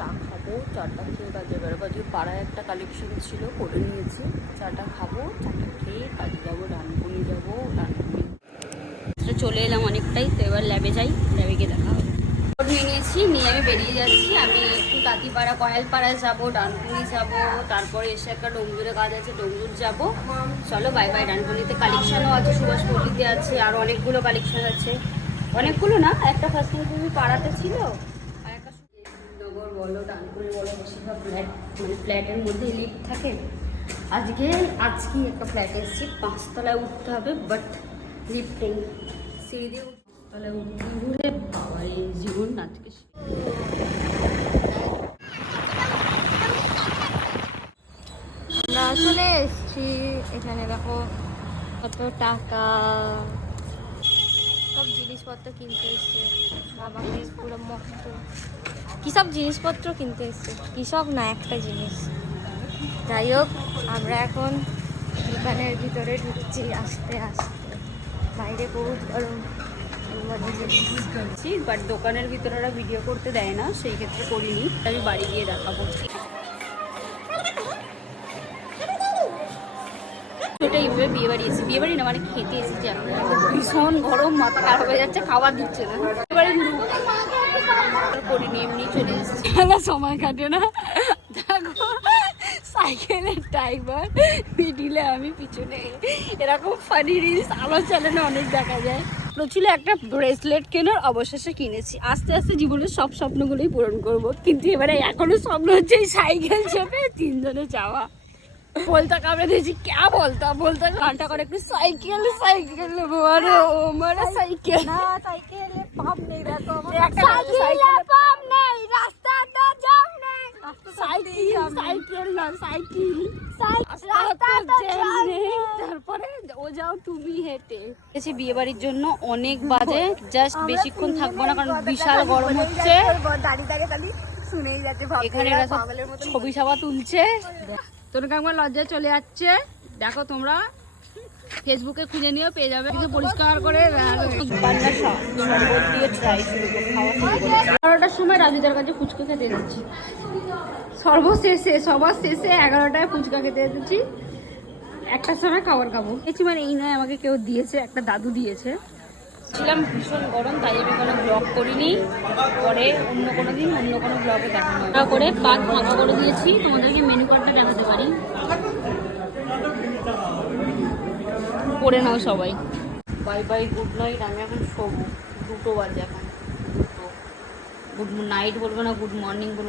চা খাবো, চাটা খেয়ে কাজে বেরোবো। আজকে পাড়ায় একটা কালেকশন ছিল, করে নিয়েছি। চাটা খাবো, চাটা খেয়ে কাজে যাবো, ডানকুনি যাবো। ডানকুনি চলে এলাম অনেকটাই, তো এবার ল্যাবে যাই, ল্যাবে গিয়ে দেখা হবে। নিয়ে নিয়েছি, নিয়ে আমি বেরিয়ে যাচ্ছি। আমি একটু তাঁতিপাড়া কয়ালপাড়ায় যাবো, ডানকুনি যাবো, তারপরে এসে একটা ডোমজুরে কাজ আছে, ডোমজুর যাবো। চলো বাই বাই। ডানকুনিতে কালেকশানও আছে, সুভাষপল্লিতে আছে, আর অনেকগুলো কালেকশান আছে। অনেকগুলো না, একটা ফার্স্ট টাইম পাড়াতে ছিল, আর একটা নগর বলো, ডানকুনি বলো, বেশিরভাগ ফ্ল্যাট, মানে ফ্ল্যাটের মধ্যে লিফট থাকে। আজকেই একটা ফ্ল্যাটে এসেছি, 5 তলায় উঠতে হবে, বাট লিফট নেই, সিঁড়ি দিয়ে তলায় উঠতে ঘুরে বাবা এই জীবন আজকে। আমরা চলে এসেছি, এখানে দেখো কত টাকা, সব জিনিসপত্র কিনতে এসছে। বাবাকে পুরো মস্ত কী সব জিনিসপত্র কিনতে এসছে, কী সব না একটা জিনিস। যাই হোক, আমরা এখন দোকানের ভিতরে ঢুকছি আস্তে আস্তে, বাইরে বহুত গরম। বাট দোকানের ভিতরে ওরা ভিডিও করতে দেয় না, সেই ক্ষেত্রে করিনি, আমি বাড়ি গিয়ে দেখাবো। ওটা এইভাবে বিয়ে বাড়ি এসেছি, বিয়ে বাড়ি না মানে খেতে এসেছি। এখন ভীষণ গরম, মাথা খারাপ হয়ে যাচ্ছে, খাবার দিচ্ছে না। এবারে করিনি, এমনি চলে এসেছি, সময় কাটে না। দেখো সাইকেলের ড্রাইভার মিডিলে, আমি পিছনে। এরকম ফানি রিলস আমার চ্যানেলে অনেক দেখা যায়। ছিল একটা ব্রেসলেট কেনার, অবশেষে কিনেছি। আস্তে আস্তে জীবনের সব স্বপ্নগুলোই পূরণ করব, কিন্তু এবারে এখনো স্বপ্ন হচ্ছে এই সাইকেল চেপে 3 জনে যাওয়া। বলতা কামড়ে দিয়েছি, ক্যা বলতা ঘন্টা করে একটু সাইকেল মারো মারো সাইকেল। না, সাইকেলে পাম্প নেই, দেখো সাইকেলে পাম্প নেই, রাস্তাটা জ্যাম নেই। সাইকেল না সাইকেল, তারপরে ও যাও তুমি হেঁটে এসে। বিয়ে বাড়ির জন্য অনেক বাজে, জাস্ট বেশিক্ষণ থাকবো না, কারণ বিশাল গরম হচ্ছে। এখানে এরা সব ছবি সভা তুলছে, তোর একবার লজ্জা চলে যাচ্ছে। দেখো তোমরা ফেসবুকে খুঁজে নিয়েও পেয়ে যাবে, পরিষ্কার করে। 11টার সময় রাজুদার কাছে ফুচকা খেতে এসেছি, সর্বশেষে সবার শেষে 11টায় ফুচকা খেতে এসেছি। 1টার সময় খাবার খাবো এসেছি, মানে এই নয় আমাকে কেউ দিয়েছে, একটা দাদু দিয়েছে। ছিলাম ভীষণ গরম, তাই আমি কোনো ব্লগ করিনি। পরে অন্য কোনো দিন অন্য কোনো ব্লগে দেখানো করে কাজ ফাঁকা করে দিয়েছি। তোমাদেরকে মেনু কার্ডটা দেখাতে পারি, পড়ে নাও সবাই। Bye bye, good night. আমি এখন শোবো, 2টো বাজে এখন, 2টো। গুড নাইট বলবো না, গুড মর্নিং বলবো।